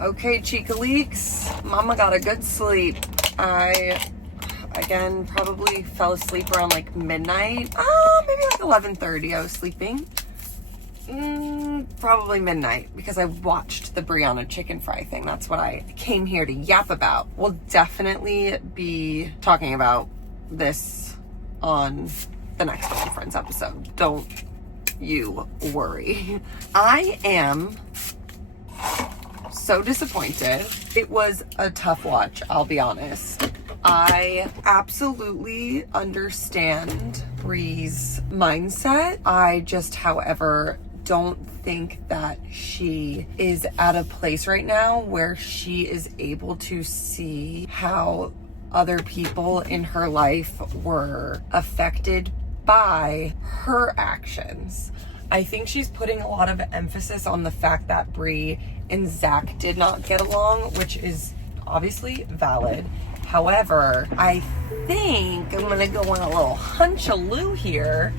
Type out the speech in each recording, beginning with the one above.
Okay, Chica Leaks, Mama got a good sleep. I, again, probably fell asleep around like midnight. Maybe like 11:30 I was sleeping. Probably midnight, because I watched the Brianna chicken fry thing. That's what I came here to yap about. We'll definitely be talking about this on the next Only Friends episode. Don't you worry. I am so disappointed. It was a tough watch, I'll be honest. I absolutely understand Brie's mindset. I just, however, don't think that she is at a place right now where she is able to see how other people in her life were affected by her actions. I think she's putting a lot of emphasis on the fact that Brie and Zach did not get along, which is obviously valid. However, I think I'm gonna go on a little hunchaloo here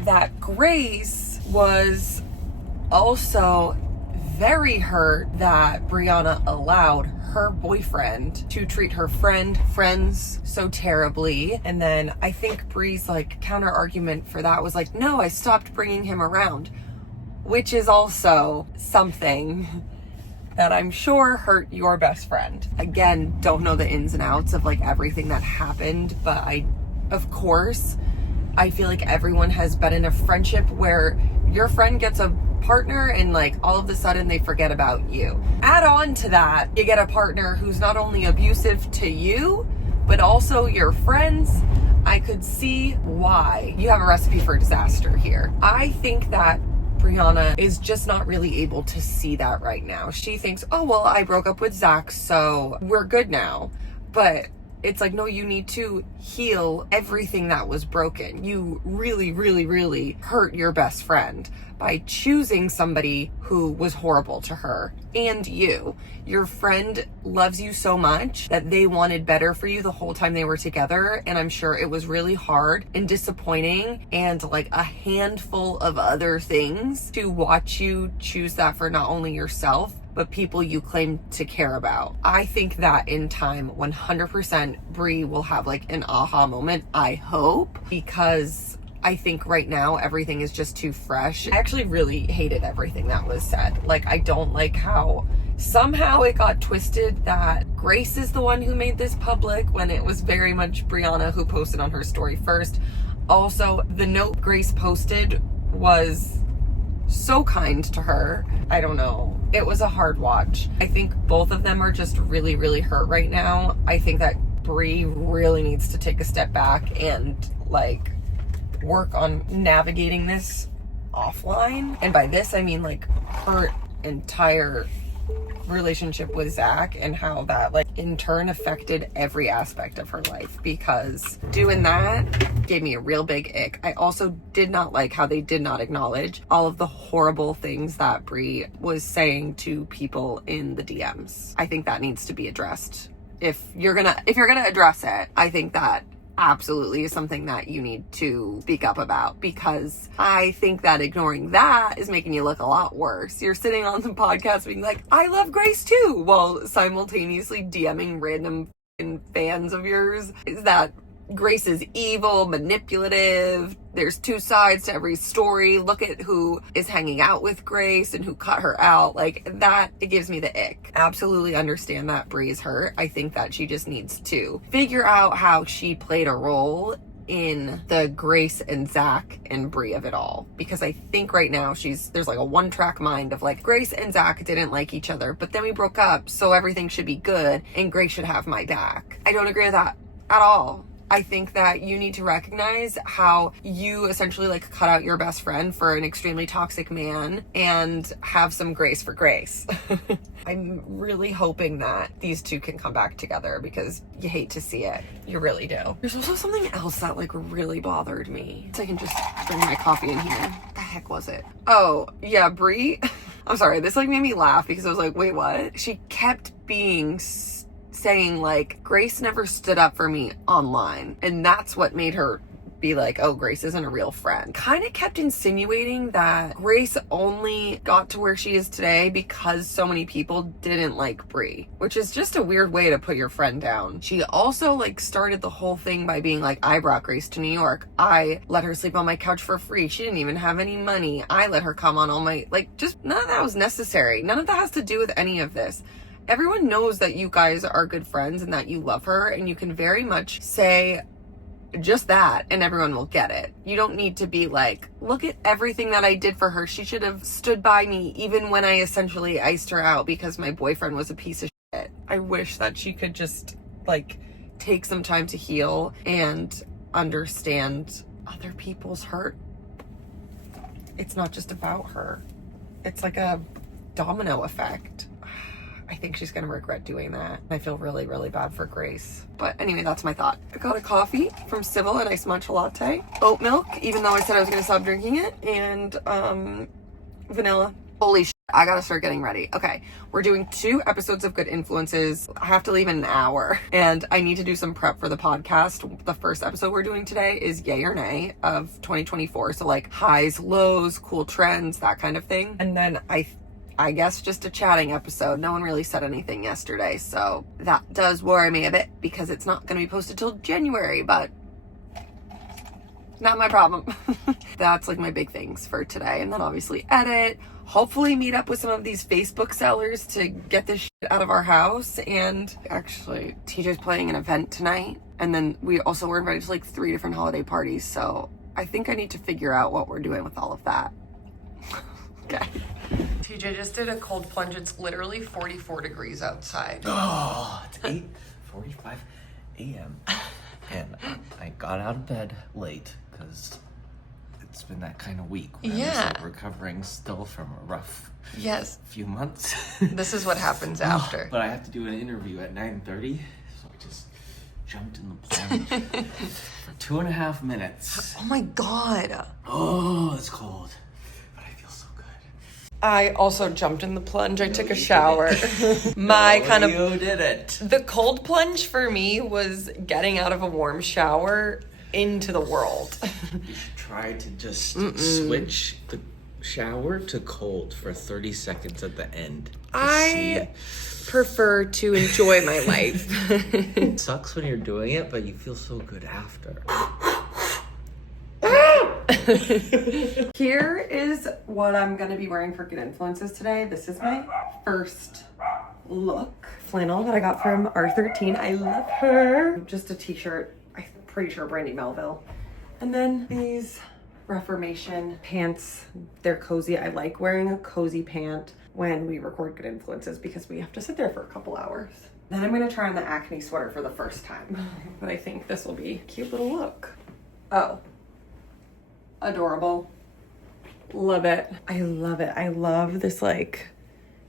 that Grace was also very hurt that Brianna allowed her boyfriend to treat her friends so terribly. And then I think Brie's like counter argument for that was like, no, I stopped bringing him around, which is also something that I'm sure hurt your best friend. Again, don't know the ins and outs of like everything that happened, but of course, I feel like everyone has been in a friendship where your friend gets a partner and like all of a sudden they forget about you. Add on to that, you get a partner who's not only abusive to you, but also your friends. I could see why you have a recipe for disaster here. I think that Brianna is just not really able to see that right now. She thinks, oh, well, I broke up with Zach, so we're good now. But it's like, no, you need to heal everything that was broken. You really, really, really hurt your best friend by choosing somebody who was horrible to her and you. Your friend loves you so much that they wanted better for you the whole time they were together. And I'm sure it was really hard and disappointing and like a handful of other things to watch you choose that for not only yourself, but people you claim to care about. I think that in time, 100% Brie will have like an aha moment, I hope, because I think right now everything is just too fresh. I actually really hated everything that was said. Like, I don't like how somehow it got twisted that Grace is the one who made this public when it was very much Brianna who posted on her story first. Also, the note Grace posted was so kind to her. I don't know. It was a hard watch. I think both of them are just really, really hurt right now. I think that Brie really needs to take a step back and like work on navigating this offline. And by this, I mean like her entire relationship with Zach and how that like in turn affected every aspect of her life, because doing that gave me a real big ick. I also did not like how they did not acknowledge all of the horrible things that Brie was saying to people in the DMs. I think that needs to be addressed. If you're gonna address it, I think that absolutely is something that you need to speak up about, because I think that ignoring that is making you look a lot worse. You're sitting on the podcast being like, I love Grace too, while simultaneously DMing random fans of yours is that Grace is evil, manipulative. There's two sides to every story. Look at who is hanging out with Grace and who cut her out. Like that, it gives me the ick. Absolutely understand that Brie's hurt. I think that she just needs to figure out how she played a role in the Grace and Zach and Brie of it all. Because I think right now there's like a one-track mind of like, Grace and Zach didn't like each other, but then we broke up, so everything should be good and Grace should have my back. I don't agree with that at all. I think that you need to recognize how you essentially like cut out your best friend for an extremely toxic man and have some grace for Grace. I'm really hoping that these two can come back together, because you hate to see it. You really do. There's also something else that like really bothered me. So I can just bring my coffee in here. What the heck was it? Oh yeah, Brie. I'm sorry. This like made me laugh because I was like, wait, what? She kept saying like, Grace never stood up for me online, and that's what made her be like, oh, Grace isn't a real friend. Kind of kept insinuating that Grace only got to where she is today because so many people didn't like Brie, which is just a weird way to put your friend down. She also like started the whole thing by being like, I brought Grace to New York. I let her sleep on my couch for free. She didn't even have any money. I let her come on all my, like, just none of that was necessary. None of that has to do with any of this. Everyone knows that you guys are good friends and that you love her, and you can very much say just that and everyone will get it. You don't need to be like, look at everything that I did for her. She should have stood by me even when I essentially iced her out because my boyfriend was a piece of shit. I wish that she could just like take some time to heal and understand other people's hurt. It's not just about her. It's like a domino effect. I think she's gonna regret doing that. I feel really, really bad for Grace. But anyway, that's my thought. I got a coffee from Civil, a nice matcha latte. Oat milk, even though I said I was gonna stop drinking it. And vanilla. Holy shit, I gotta start getting ready. Okay, we're doing 2 episodes of Good Influences. I have to leave in an hour. And I need to do some prep for the podcast. The first episode we're doing today is Yay or Nay of 2024. So like highs, lows, cool trends, that kind of thing. And then I guess just a chatting episode. No one really said anything yesterday, so that does worry me a bit because it's not going to be posted till January, but not my problem. That's like my big things for today. And then obviously edit, hopefully meet up with some of these Facebook sellers to get this shit out of our house. And actually, TJ's playing an event tonight, and then we also were invited to like 3 different holiday parties, so I think I need to figure out what we're doing with all of that. Okay. TJ just did a cold plunge. It's literally 44 degrees outside. Oh, it's 8:45 a.m. And I got out of bed late because it's been that kind of week where I'm just recovering still from a rough few months. This is what happens after. But I have to do an interview at 9:30, so I just jumped in the plunge for 2.5 minutes. Oh my God. Oh, it's cold. I also jumped in the plunge. I took a shower. You did it. The cold plunge for me was getting out of a warm shower into the world. You should try to just switch the shower to cold for 30 seconds at the end. I prefer to enjoy my life. It sucks when you're doing it, but you feel so good after. Here is what I'm going to be wearing for Good Influences today. This is my first look. Flannel that I got from R13. I love her. Just a t-shirt. I'm pretty sure Brandy Melville. And then these Reformation pants. They're cozy. I like wearing a cozy pant when we record Good Influences because we have to sit there for a couple hours. Then I'm going to try on the Acne sweater for the first time. But I think this will be a cute little look. Oh. Adorable. Love it. I love it. I love this like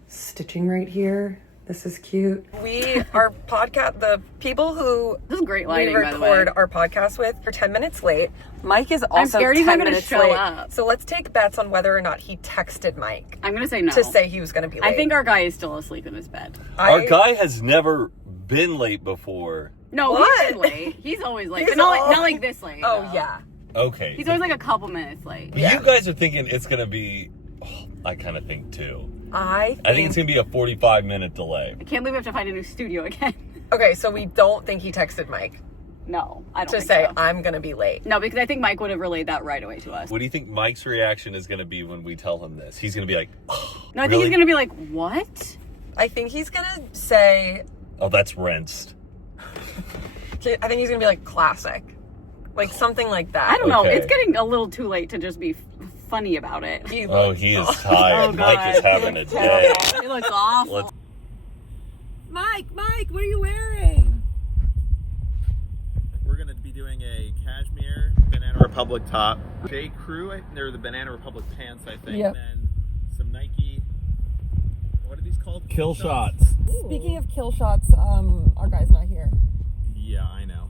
stitching right here. This is cute. Our podcast, the people who this is great lighting, we record our podcast with are 10 minutes late. Mike is also I'm scared he's 10 not gonna minutes show late. up. So let's take bets on whether or not he texted Mike. I'm gonna say no. To say he was gonna be late. I think our guy is still asleep in his bed. Our guy has never been late before. No, What? he's been late. He's always late. He's But not like this late. Oh though. yeah. Okay. He's always like a couple minutes late. But you guys are thinking it's going to be, I kind of think too. I think it's going to be a 45-minute delay. I can't believe we have to find a new studio again. Okay, so we don't think he texted Mike No, I don't to think say so. I'm gonna be late. No, because I think Mike would have relayed that right away to us. What do you think Mike's reaction is going to be when we tell him this? He's going to be like, oh, No, I think really? he's gonna be like, what? I think he's gonna say, Oh, that's rinsed. I think he's gonna be like classic. Like something like that. I don't know. Okay. It's getting a little too late to just be funny about it. He Oh, looks- he is tired. Oh, Mike is God. having a day. It looks awful. Let's- Mike, what are you wearing? We're going to be doing a cashmere Banana Republic top. J. Crew, they're the Banana Republic pants, I think. Yep. And then some Nike, what are these called? Kill shots. Speaking of kill shots, our guy's not here. Yeah, I know.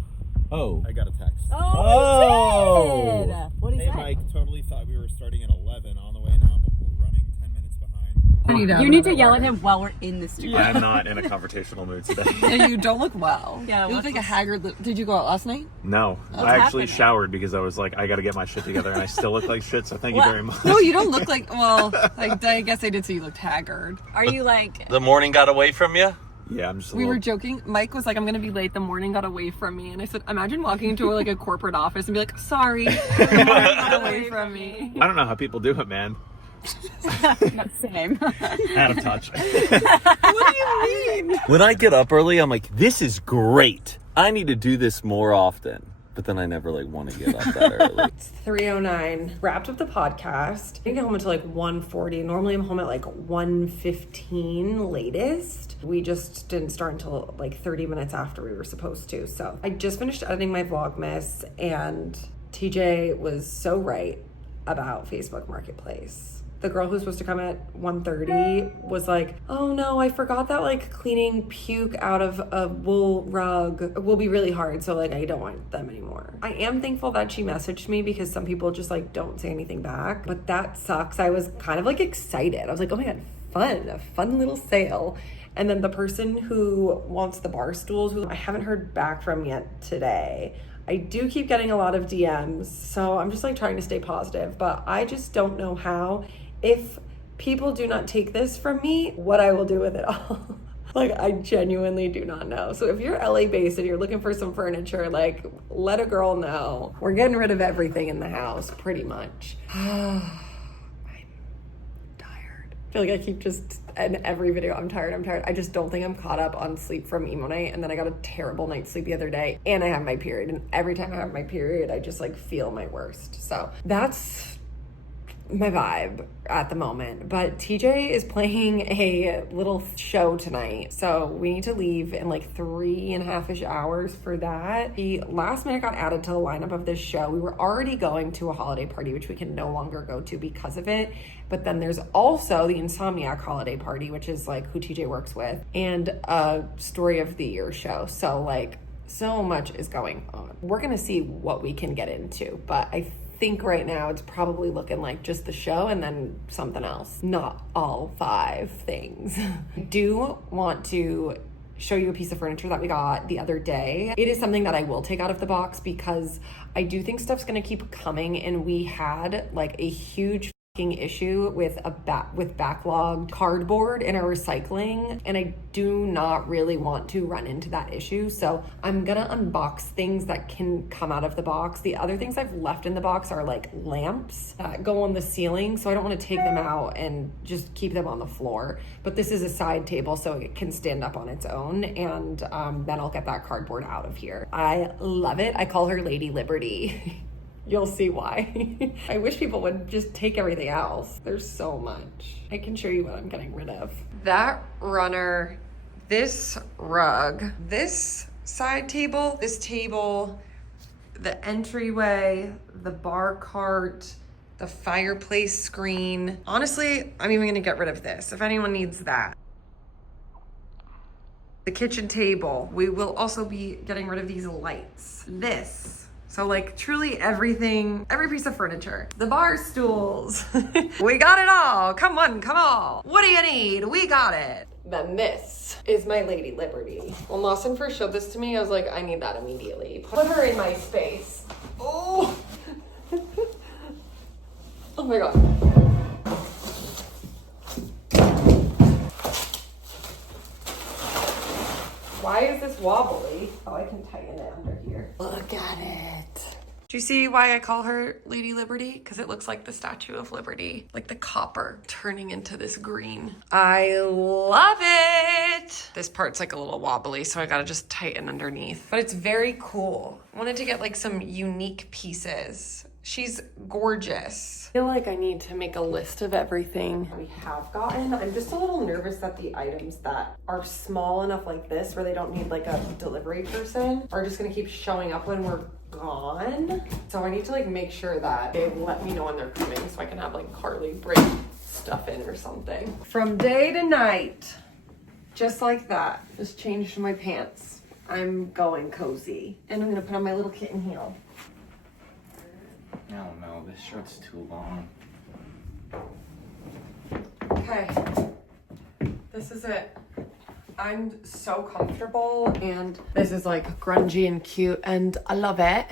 Oh. I got a text. Oh. He did. What did he Hey, say? Mike, totally thought we were starting at 11 on the way now, but we're running 10 minutes behind. You need to yell at him while we're in the studio. I'm not in a confrontational mood today. And you don't look well. Yeah, you look like a haggard. Did you go out last night? No, I actually happening? showered because I was like, I got to get my shit together, and I still look like shit. So thank you very much. No, you don't look like. Well, I guess I did say you looked haggard. Are you like... The morning got away from you? Yeah, I'm just. We were joking. Mike was like, "I'm gonna be late. The morning got away from me." And I said, "Imagine walking into like a corporate office and be like, sorry, the morning got away from me." I don't know how people do it, man. Same. Out of touch. What do you mean? When I get up early, I'm like, this is great. I need to do this more often. But then I never like want to get up that early. It's 3:09. Wrapped up the podcast. I didn't get home until like 1:40. Normally I'm home at like 1:15 latest. We just didn't start until like 30 minutes after we were supposed to. So I just finished editing my vlogmas, and TJ was so right about Facebook Marketplace. The girl who's supposed to come at 1:30 was like, oh no, I forgot that like cleaning puke out of a wool rug will be really hard, so like I don't want them anymore. I am thankful that she messaged me because some people just like don't say anything back, but that sucks. I was kind of like excited. I was like, oh my god, fun, a fun little sale. And then the person who wants the bar stools, who I haven't heard back from yet today. I do keep getting a lot of DMs, so I'm just like trying to stay positive, but I just don't know how. If people do not take this from me, what I will do with it all. Like, I genuinely do not know. So if you're LA based and you're looking for some furniture, like, let a girl know. We're getting rid of everything in the house, pretty much. I'm tired. I feel like I keep just, in every video, I'm tired. I just don't think I'm caught up on sleep from emo night. And then I got a terrible night's sleep the other day. And I have my period. And every time I have my period, I just, like, feel my worst. So that's my vibe at the moment. But TJ is playing a little show tonight, so we need to leave in like 3.5-ish hours for that. He last minute got added to the lineup of this show. We were already going to a holiday party, which we can no longer go to because of it, but then there's also the Insomniac holiday party, which is like who TJ works with, and a Story of the Year show. So like so much is going on. We're gonna see what we can get into, but I think right now it's probably looking like just the show and then something else, not all 5 things. I do want to show you a piece of furniture that we got the other day. It is something that I will take out of the box because I do think stuff's gonna keep coming, and we had like a huge issue with backlogged cardboard in our recycling, and I do not really want to run into that issue, so I'm gonna unbox things that can come out of the box. The other things I've left in the box are like lamps that go on the ceiling, so I don't want to take them out and just keep them on the floor, but this is a side table so it can stand up on its own, and then I'll get that cardboard out of here. I love it. I call her Lady Liberty. You'll see why. I wish people would just take everything else. There's so much. I can show you what I'm getting rid of. That runner, this rug, this side table, this table, the entryway, the bar cart, the fireplace screen. Honestly, I'm even gonna get rid of this if anyone needs that. The kitchen table. We will also be getting rid of these lights. This. So like truly everything, every piece of furniture. The bar stools. We got it all. Come on, come on. What do you need? We got it. Then this is my Lady Liberty. When Lawson first showed this to me, I was like, I need that immediately. Put her in my space. Oh. Oh my God. Why is this wobbly? Oh, I can tighten it under here. Look at it. Do you see why I call her Lady Liberty? Because it looks like the Statue of Liberty, like the copper turning into this green. I love it. This part's like a little wobbly, so I gotta just tighten underneath. But it's very cool. I wanted to get like some unique pieces. She's gorgeous. I feel like I need to make a list of everything we have gotten. I'm just a little nervous that the items that are small enough like this, where they don't need like a delivery person, are just gonna keep showing up when we're gone. So I need to like make sure that they let me know when they're coming so I can have like Carly bring stuff in or something. From day to night, just like that. Just changed my pants. I'm going cozy. And I'm gonna put on my little kitten heel. No, this shirt's too long. Okay, This is it. I'm so comfortable, and this is like grungy and cute, and I love it.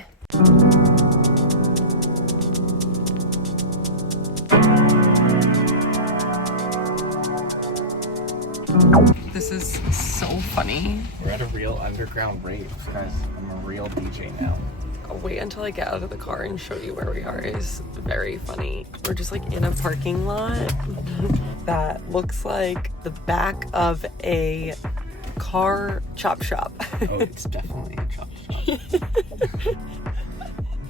This is so funny. We're at a real underground rave, guys. I'm a real DJ now. I'll wait until I get out of the car and show you where we are. It's very funny. We're just like in a parking lot that looks like the back of a car chop shop. Oh, it's definitely a chop shop.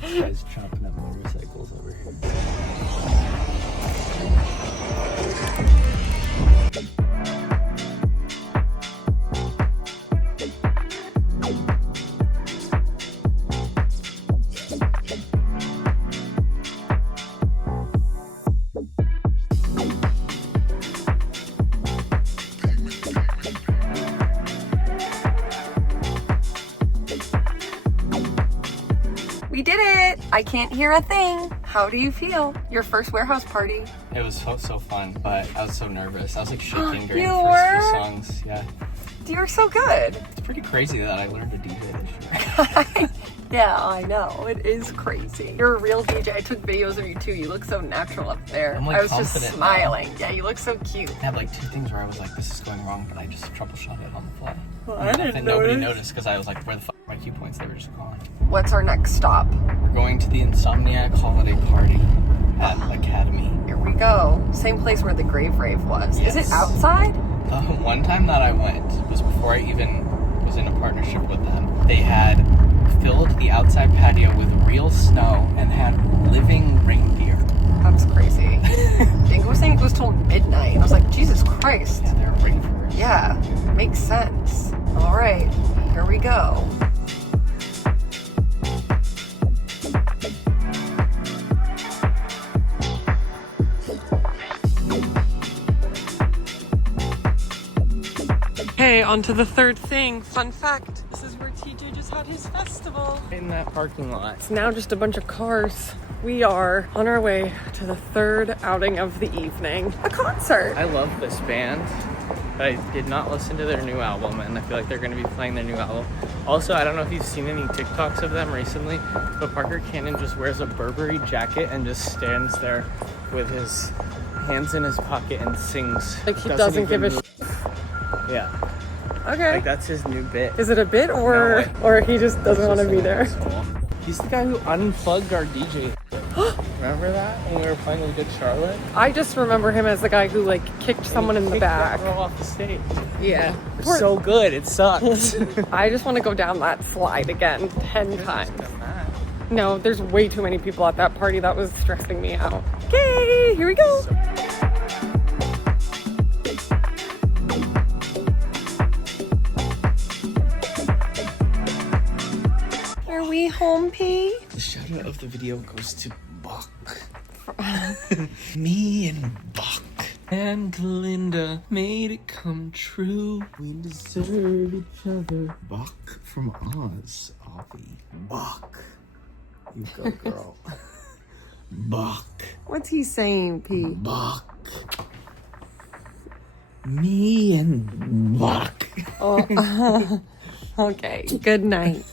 This guy's chopping up motorcycles over here. We did it! I can't hear a thing. How do you feel? Your first warehouse party. It was so fun, but I was so nervous. I was like shaking during You the first few were? songs. Yeah, You're so good. it's pretty crazy that I learned to DJ this year. Yeah, I know. It is crazy. You're a real DJ. I took videos of you too. You look so natural up there. I'm, like, I was just confident smiling. Yeah, you look so cute. I had like 2 things where I was like, this is going wrong, but I just troubleshot it on the fly. Well, And I didn't nobody notice. noticed because I was like, where the fuck are my cue points? They were just gone. What's our next stop? We're going to the Insomniac holiday party at Academy. Here we go. Same place where the grave rave was. Is it Yes. outside? The one time that I went was before I even was in a partnership with them. They had filled the outside patio with real snow and had living reindeer. That's crazy. Jingle was saying it was till midnight. I was like, Jesus Christ. Yeah, they're rainforests. Yeah, makes sense. All right, here we go. Okay, on to the third thing. Fun fact, this is where TJ just had his festival. In that parking lot. It's now just a bunch of cars. We are on our way to the third outing of the evening, a concert. I love this band, but I did not listen to their new album, and I feel like they're going to be playing their new album. Also, I don't know if you've seen any TikToks of them recently, but Parker Cannon just wears a Burberry jacket and just stands there with his hands in his pocket and sings. Like he doesn't give a even shit. move. Yeah, Okay. like that's his new bit. Is it a bit or No, or he just doesn't want to be there? He's the guy who unplugged our DJ. Remember that when we were playing with Good Charlotte? I just remember him as the guy who like kicked someone in the Kicked back. that girl off the stage. Yeah. It's so good, it sucks. I just want to go down that slide again 10 times. No, there's way too many people at that party. That was stressing me out. Okay, here we go. Are we home, P? The shout out of the video goes to Buck. Me and Buck. And Linda made it come true. We deserve each other. Buck from Oz, Avi. Buck. You go, girl. Buck. What's he saying, P? Buck. Me and Buck. Oh, okay. Good night.